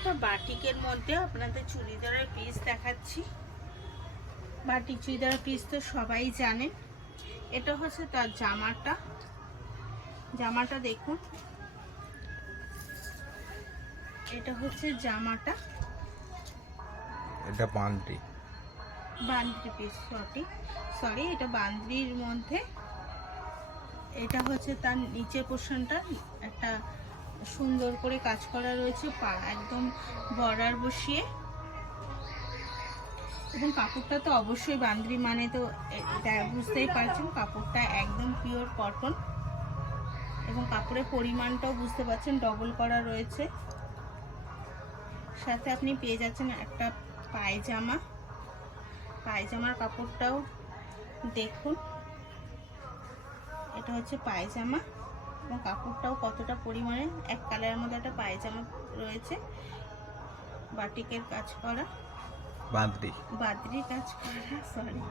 একটা বাটিকের মধ্যে আপনাদের চুড়িদারের পিস দেখাচ্ছি। বাটিক চুড়িদারের পিস তো সবাই জানেন। এটা হচ্ছে তার জামাটা দেখুন, এটা হচ্ছে জামাটা। এটা বান্দ্রি পিস, সরি এটা বান্দ্রির মধ্যে। এটা হচ্ছে তার নিচের পোর্শনটা, একটা সুন্দর করে কাজ করা রয়েছে, একদম বর্ডার বসিয়ে। এবং কাপড়টা তো অবশ্যই বান্দ্রি মানে তো বুঝতেই পারছেন, কাপড়টা একদম পিওর কটন। এবং কাপড়ের পরিমাণটাও বুঝতে পারছেন, ডবল করা রয়েছে। সাথে আপনি পেয়ে যাচ্ছেন একটা পায়জামার কাপড়টাও দেখুন। এটা হচ্ছে পায়জামা এবং কাপড়টাও কতটা পরিমাণে এক কালারের মধ্যে একটা পায়জামা রয়েছে, বাটিকের কাজ করা, বাদ্রি কাজ করা, সরি।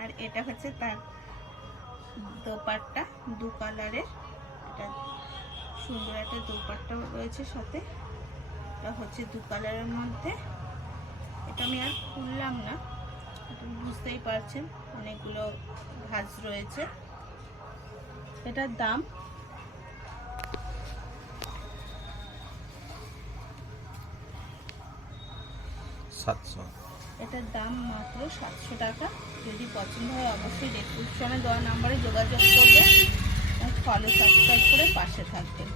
আর এটা হচ্ছে তার দোপাট্টা, দু কালারের, এটা সুন্দর একটা দোপাট্টাও রয়েছে সাথে। এটা হচ্ছে দু কালারের মধ্যে। এটা আমি আর খুললাম না, বুঝতেই পারছেন অনেকগুলো ভাঁজ রয়েছে। এটার দাম এটার দাম মাত্র 700 টাকা। যদি পছন্দ হয় অবশ্যই ডেসক্রিপশনে দেওয়া নাম্বারে যোগাযোগ করবেন, ফলো সাবস্ক্রাইব করে পাশে থাকবেন।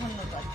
ধন্যবাদ।